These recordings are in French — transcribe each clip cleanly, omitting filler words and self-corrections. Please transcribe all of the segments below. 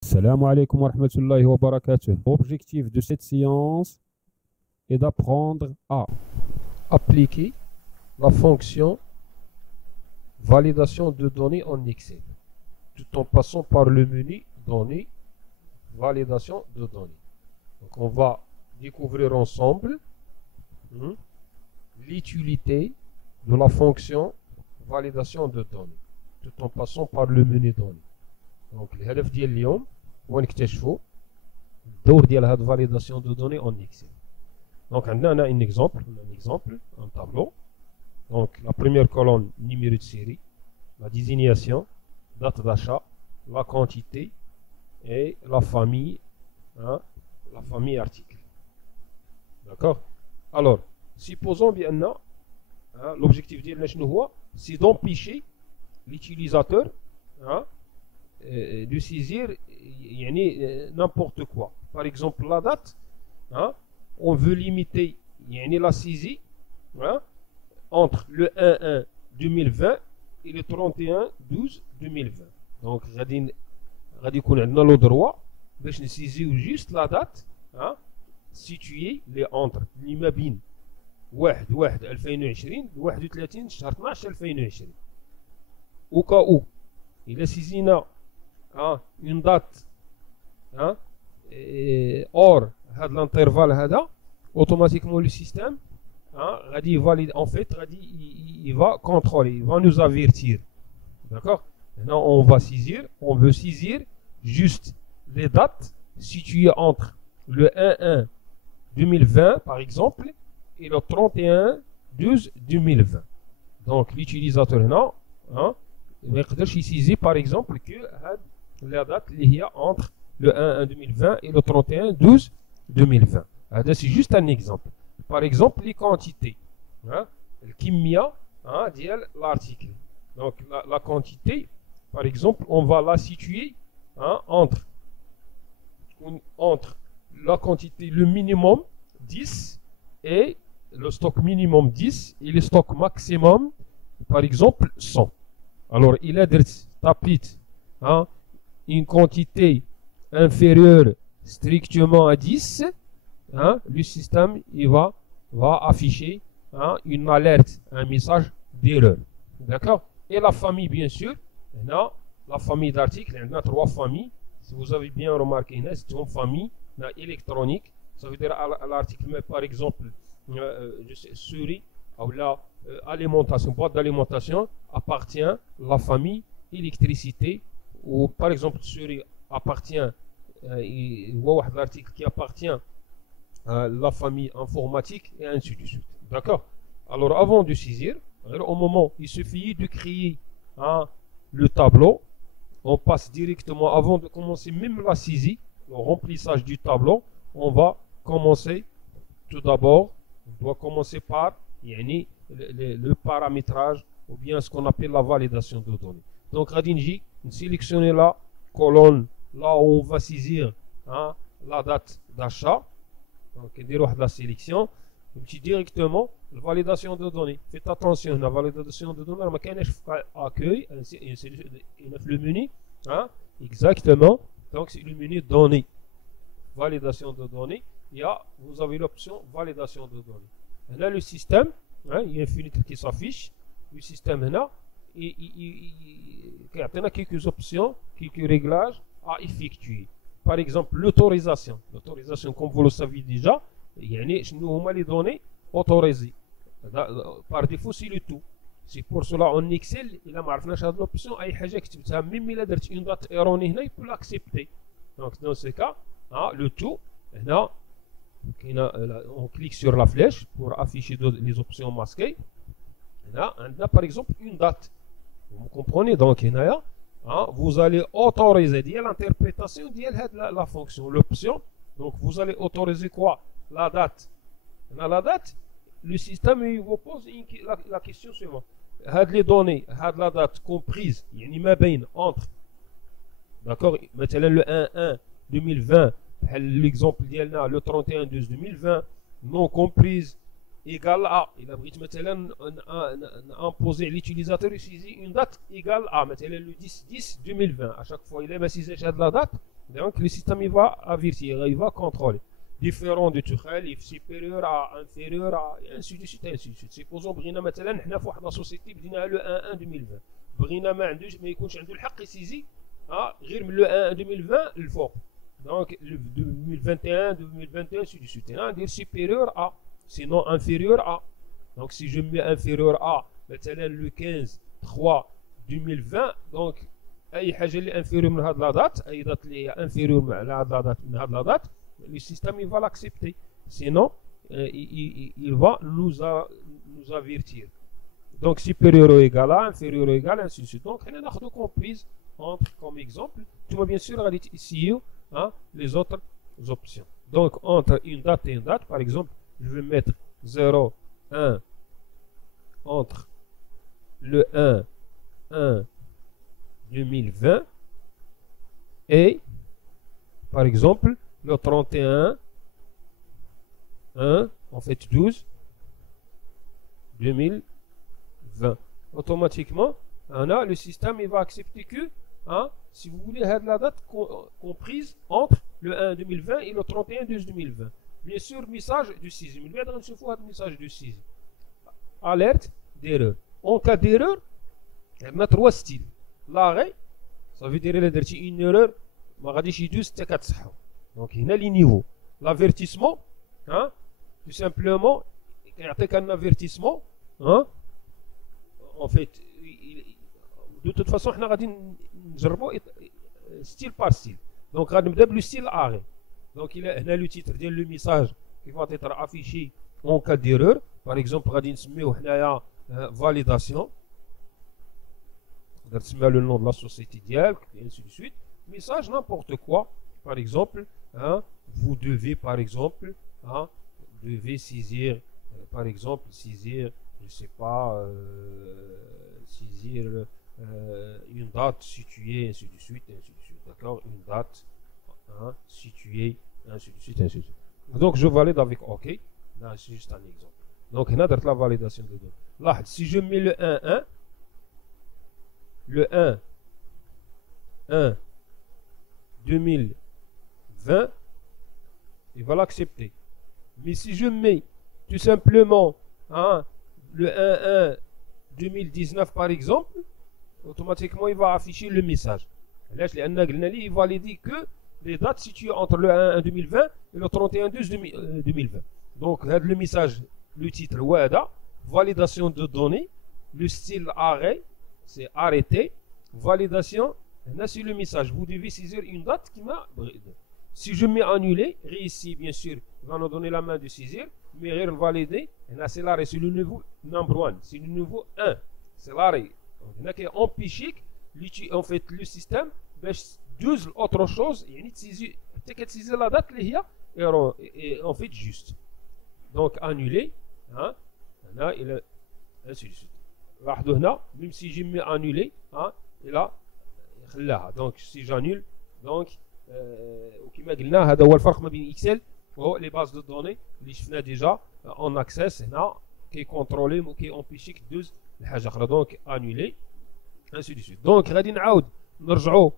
Salam alaikum wa rahmatullahi wa barakatuh. L'objectif de cette séance est d'apprendre à appliquer la fonction validation de données en Excel, tout en passant par le menu données, validation de données. Donc on va découvrir ensemble l'utilité de la fonction validation de données, tout en passant par le menu données. Donc الهدف ديال اليوم هو نكتشفوا الدور ديال هاد validation de données en Excel. Donc on a un exemple, un tableau. Donc la première colonne, numéro de série, la désignation, date d'achat, la quantité et la famille article. D'accord? Alors, supposons bien l'objectif c'est d'empêcher l'utilisateur de saisir n'importe quoi. Par exemple, la date, on veut limiter la saisie entre le 1-1-2020 et le 31-12-2020. Donc, on a le droit de saisir juste la date située entre l'imabine 1-1-2020 31 شهر 12 2020. Au cas où il a saisi une date hors l'intervalle, automatiquement le système en fait il va contrôler, il va nous avertir. D'accord? Maintenant on veut saisir juste les dates situées entre le 1-1-2020 par exemple et le 31-12-2020. Donc l'utilisateur il va saisir par exemple que la date il y a entre le 1-1-2020 et le 31-12-2020. C'est juste un exemple. Par exemple, les quantités. Le kimia l'article. Donc la quantité, par exemple, on va la situer entre la quantité, le minimum 10 et le stock minimum 10 et le stock maximum, par exemple, 100. Alors, il a tapé une quantité inférieure strictement à 10, le système il va afficher une alerte, un message d'erreur. D'accord? Et la famille, bien sûr, la famille d'articles, il y a 3 familles. Si vous avez bien remarqué, c'est une famille électronique. Ça veut dire à l'article, mais par exemple, souris ou la alimentation, boîte d'alimentation appartient à la famille électricité, ou par exemple, souris appartient l'article qui appartient à la famille informatique et ainsi de suite. D'accord? Alors avant de saisir, au moment il suffit de créer le tableau, on passe directement avant de commencer même la saisie, le remplissage du tableau, on va commencer tout d'abord, on doit commencer par le paramétrage ou bien ce qu'on appelle la validation de données. Donc Radinji, sélectionner la colonne là où on va saisir la date d'achat. Donc la sélection, directement la validation de données. Faites attention, la validation de données, accueil, le menu, exactement. Donc c'est le menu données, validation de données. Vous avez l'option validation de données. Et là le système, il y a une fenêtre qui s'affiche. Le système là, il y a quelques options, quelques réglages à effectuer. Par exemple, l'autorisation. L'autorisation, comme vous le savez déjà, nous les données autorisées. Par défaut, c'est le tout. C'est pour cela en Excel, il a marqué cette option, même il a une date erronée, il peut l'accepter. Donc, dans ce cas, le tout, on clique sur la flèche pour afficher les options masquées. Là, on a par exemple une date. Vous comprenez? Donc, vous allez autoriser l'interprétation de la fonction, l'option. Donc, vous allez autoriser quoi? La date. La date, le système il vous pose la question suivante. Les données, la date comprise, il y a une entre, d'accord, maintenant le 1-1-2020, l'exemple le 31-12-2020, non comprise égale à. Il a imposé à l'utilisateur utiliser une date égale à. Maintenant, le 10-10-2020. À chaque fois, il est saisi de la date. Donc, le système il va avertir, il va contrôler. Différent de Tuchel, supérieur à, inférieur à, et ainsi de suite, ainsi de suite. Supposons que مثلا حنا في واحد لا سوسيتي بدينا le 1-1 2020. بغينا ما يكونش عنده الحق يسيزي غير من le 1-1 2020 الفوق. Donc, le 2021, 2021, ainsi de suite. On dire supérieur à, sinon inférieur à. Donc, si je mets inférieur à, le 15-3-2020, donc, أي حاجة اللي inférieur من هاد لا دات، أي دات اللي inférieur على هاد لا دات من هاد لا دات، le système il va l'accepter. Sinon, il va nous avertir. Donc, supérieur ou égal à, inférieur ou égal à, ainsi de suite. Donc, on a une comprise entre comme exemple. Tu vois bien sûr, on va ici les autres options. Donc, entre une date et une date, par exemple, je vais mettre 0, 1 entre le 1 2020 et, par exemple, le 31 1 en fait 12 2020. Automatiquement, le système il va accepter que si vous voulez la date comprise entre le 1 2020 et le 31 12 2020. Bien sûr, message du 6. Il y a un message du 6. Alerte d'erreur. En cas d'erreur, on a 3 styles. L'arrêt, ça veut dire qu'il y a une erreur, donc il y a les niveaux. L'avertissement, tout simplement, il y a un avertissement. En fait, de toute façon, on va style par style. Donc, on va le style arrêt. Donc, il y a le titre, le message qui va être affiché en cas d'erreur. Par exemple, on va dire validation. On va le nom de la société dial, et ainsi de suite. Message n'importe quoi. Par exemple, vous devez, par exemple, devez saisir, par exemple, saisir, je ne sais pas, saisir une date située, ainsi de suite, d'accord, une date située, ainsi de suite, ainsi de suite. Donc je valide avec OK. Là, c'est juste un exemple. Donc on a la validation de données. Là, si je mets le 1-1, le 1 2020, il va l'accepter. Mais si je mets tout simplement le 1-1 2019 par exemple, automatiquement il va afficher le message. Là, il va valider que les dates situées entre le 1-1 2020 et le 31-12 2020. Donc, le message, le titre, validation de données, le style arrêt, c'est arrêté, validation, là c'est le message. Vous devez saisir une date qui m'a. Si je mets annulé, ici bien sûr, il va nous donner la main de saisir, mais valider, là c'est l'arrêt, c'est le niveau number 1, c'est le niveau 1, c'est l'arrêt. Donc, en pichique, en fait, le système, douze autre chose, il y a saisir la date, et en fait juste. Donc annulé, là, il est ainsi de suite. Même si j'ai mis annulé, il a donc si j'annule, donc وكما قلنا هذا هو الفرق ما بين اكسل les bases de données اللي شفنا déjà en access هنا كي كونترولي وكي امبيشي كدوز لحاجه اخرى. دونك انولي ainsi de suite. دونك غادي نعاود نرجعوا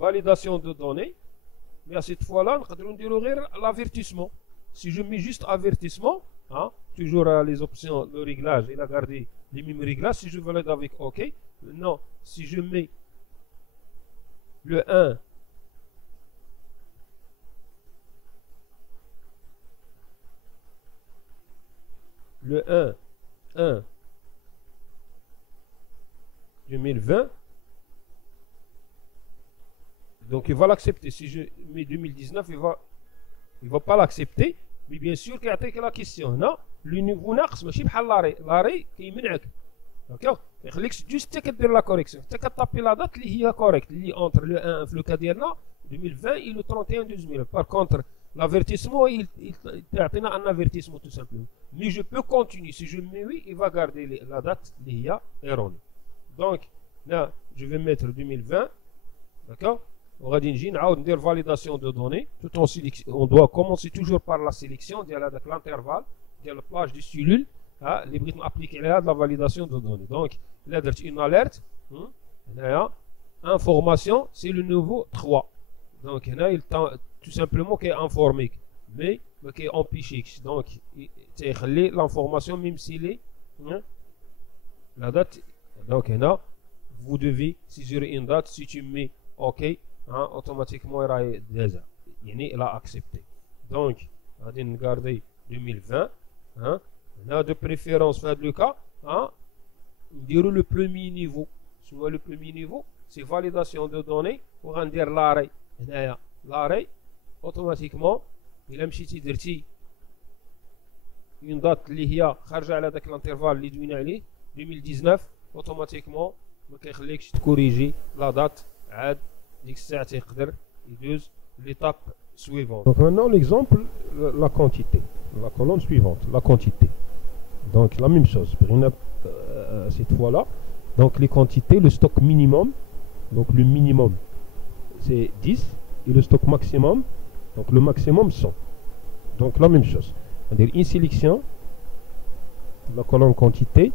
validation de données, mais à cette fois-là نقدروا نديروا غير l'avertissement. Si je mets juste avertissement, toujours les options, le réglage, il a gardé les mêmes réglages. Si je valide avec OK, non, si je mets le 1, le 1 2020, donc il va l'accepter. Si je mets 2019, il va pas l'accepter. Mais bien sûr qu'il y a la question. Non, le niveau ناقص ماشي بحال l'arrêt. L'arrêt كيمنعك. D'accord. يخليك juste كدير la correction. كتابي la date اللي هي correcte اللي entre le 1 في le cas ديالنا 2020 et le 31 2000. Par contre, l'avertissement il تعطينا un avertissement tout simplement. Mais je peux continuer. Si je mets oui, il va garder la date اللي هي erronée. Donc là, je vais mettre 2020. D'accord. On va dire validation de données. On doit commencer toujours par la sélection. Avec l'intervalle. de la plage de cellules اللي بغيت نابليكي عليها de la validation de données. Donc là درت une alerte هنايا information c'est le niveau 3. Donc هنا il tout simplement qui est informé mais qui est empêché. Donc تيخلي l'information même s'il est la date. Donc هنا vous devez saisir une date. Si tu mets OK automatiquement il a déjà il a accepté. Donc on va garder 2020 on a de préférence dans le cas dire le premier niveau. Soit le premier niveau c'est validation de données pour en dire l'arrêt. L'arrêt automatiquement il a مشيتي درتي une date اللي هي خارجه على داك الانترفال اللي دوينا عليه 2019 automatiquement ما كيخليكش تكوريجي لا دات عاد ديك الساعه تيقدر يدوز l'étape suivante. Donc maintenant l'exemple la quantité, la colonne suivante, la quantité. Donc la même chose, cette fois-là. Donc les quantités, le stock minimum, donc le minimum c'est 10 et le stock maximum, donc le maximum 100. Donc la même chose. C'est-à-dire une sélection, la colonne quantité,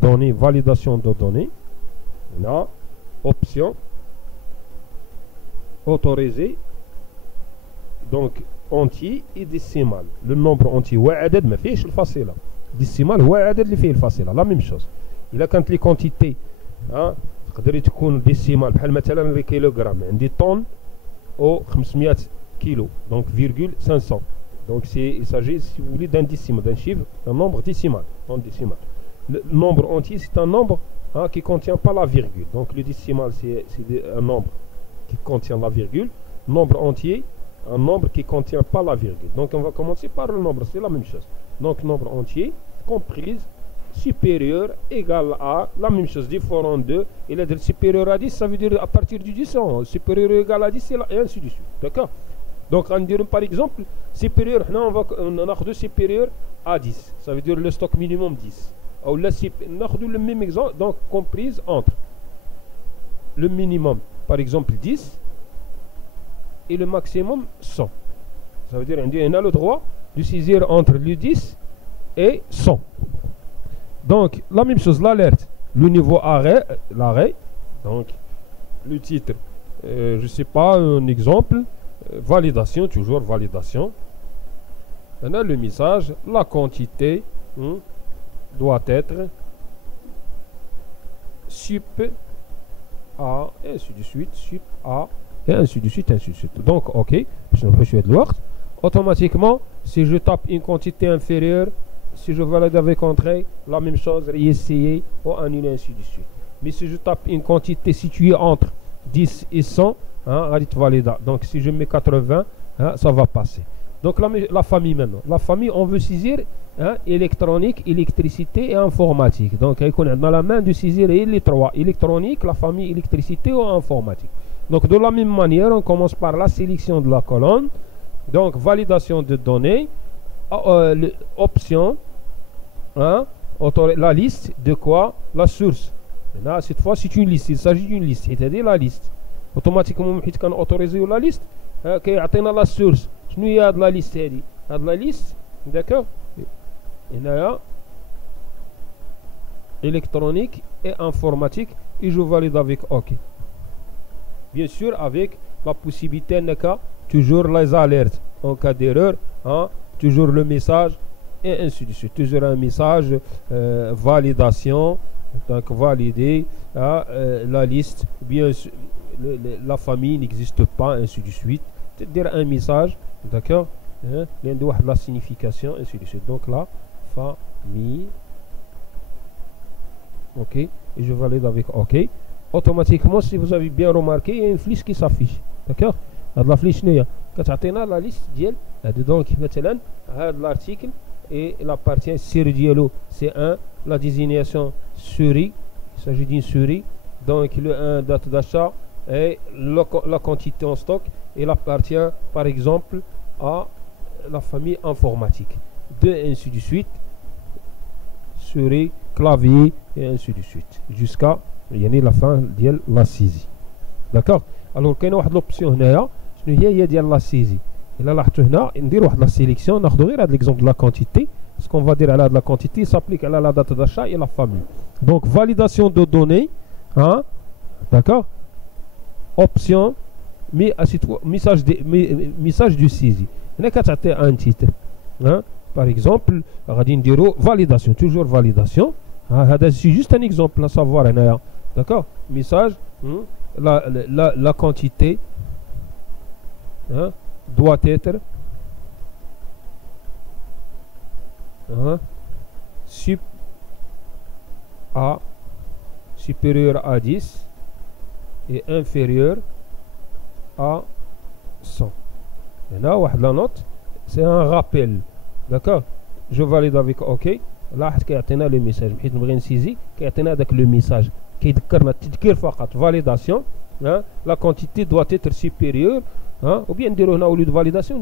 données, validation de données, on a option, autorisé, donc entier et décimal. Le nombre entier هو عدد ما فيهش الفاصلة. décimal هو عدد اللي فيه الفاصلة. La même chose. إلا كانت لي quantité تقدر تكون décimal بحال مثلا لي كيلوغرام عندي طن أو 500 كيلو donc virgule 500. Donc il s'agit si vous voulez d'un décimal, d'un chiffre, d'un nombre décimal. Non décimal. Le nombre entier c'est un nombre qui ne contient pas la virgule. Donc le décimal c'est un nombre qui contient la virgule. Nombre entier un nombre qui ne contient pas la virgule. Donc on va commencer par le nombre, c'est la même chose. Donc nombre entier comprise supérieur égal à la même chose, différent de, il est supérieur à 10, ça veut dire à partir du 10, supérieur égal à 10 et ainsi de suite. D'accord? Donc on dirait par exemple supérieur, on a supérieur à 10, ça veut dire le stock minimum 10. Ou là, on a le même exemple, donc comprise entre le minimum par exemple 10 et le maximum 100. Ça veut dire qu'on a le droit de saisir entre le 10 et 100. Donc la même chose, l'alerte, le niveau arrêt, l'arrêt, donc le titre, je ne sais pas, un exemple, validation, toujours validation. On a le message, la quantité doit être sup A, et ainsi de suite, sup A, et ainsi de suite, ainsi de suite. Donc, OK, automatiquement, si je tape une quantité inférieure, si je valide avec entrée, la même chose, réessayer ou annuler, ainsi de suite. Mais si je tape une quantité située entre 10 et 100, donc si je mets 80, ça va passer. Donc la famille maintenant. La famille, on veut saisir électronique, électricité et informatique. Donc on a dans la main de saisir les trois. Électronique, la famille, électricité ou informatique. Donc de la même manière, on commence par la sélection de la colonne. Donc validation de données. Option. La liste de quoi? La source. Là, cette fois, c'est une liste. Il s'agit d'une liste. C'est-à-dire la liste. Automatiquement, on autorise la liste. كيعطينا la source. شنو هي هاد la liste هادي؟ هاد la liste, d'accord. هنايا électronique et informatique et je valide avec OK. Bien sûr, avec la possibilité toujours les alertes en cas d'erreur, toujours le message et ainsi de suite. Toujours un message validation, donc valider la liste, bien sûr, la famille n'existe pas, ainsi de suite. C'est-à-dire un message, d'accord, la signification, ainsi de suite. Donc la famille, OK, et je valide avec OK. Automatiquement, si vous avez bien remarqué, il y a une flèche qui s'affiche, d'accord. La flèche كتعطينا la liste ديال donc مثلا هذا l'article et la partie série dialogue c'est 1, la désignation série, il s'agit d'une série, donc le 1 date d'achat et la quantité en stock, et il appartient par exemple à la famille informatique, 2 ainsi de suite, série, clavier et ainsi de suite jusqu'à la fin de la saisie. D'accord. Alors كاينه واحد l'option هنايا شنو هي ديال لا سيزي. الا لاحظتوا هنا ندير واحد لا سيليكسيون، ناخذ غير هذا ليكزومبل لا كونتيتي ce qu'on va dire à la quantité s'applique à la date d'achat et la famille. Donc validation de données, hein, d'accord, option, message du saisie. On a un titre, hein, par exemple, validation, toujours validation. C'est juste un exemple à savoir, d'accord, message, la quantité, hein, doit être supérieur à 10 et inférieur à 100. Et là, la note, c'est un rappel. D'accord? Je valide avec OK. Là, il y a le message. Le message qui est validation. La quantité doit être supérieure. Ou bien, au lieu de validation,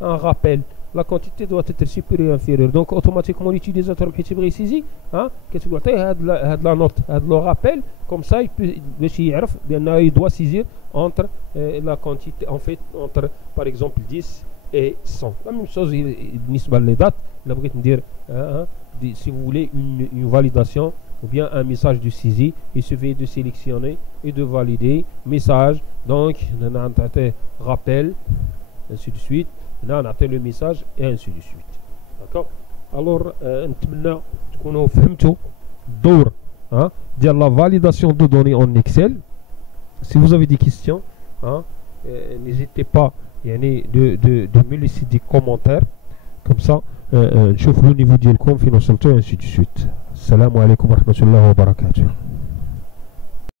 un rappel. La quantité doit être supérieure ou inférieure. Donc, automatiquement, l'utilisateur qui précise, qu'est-ce qu'il doit la note, le rappel, comme ça, il doit saisir entre la quantité, en fait, entre, par exemple, 10 et 100. La même chose, les dates, dire, si vous voulez une validation ou bien un message de saisie, il suffit de sélectionner et de valider message. Donc, on a un rappel, ainsi de suite. Là, on a le message et ainsi de suite. D'accord? Alors, on a fait la validation de données en Excel. Si vous avez des questions, n'hésitez pas de me laisser des commentaires. Comme ça, je vous le niveau de l'info, et ainsi de suite. Salam alaikum wa rahmatullahi wa barakatuh.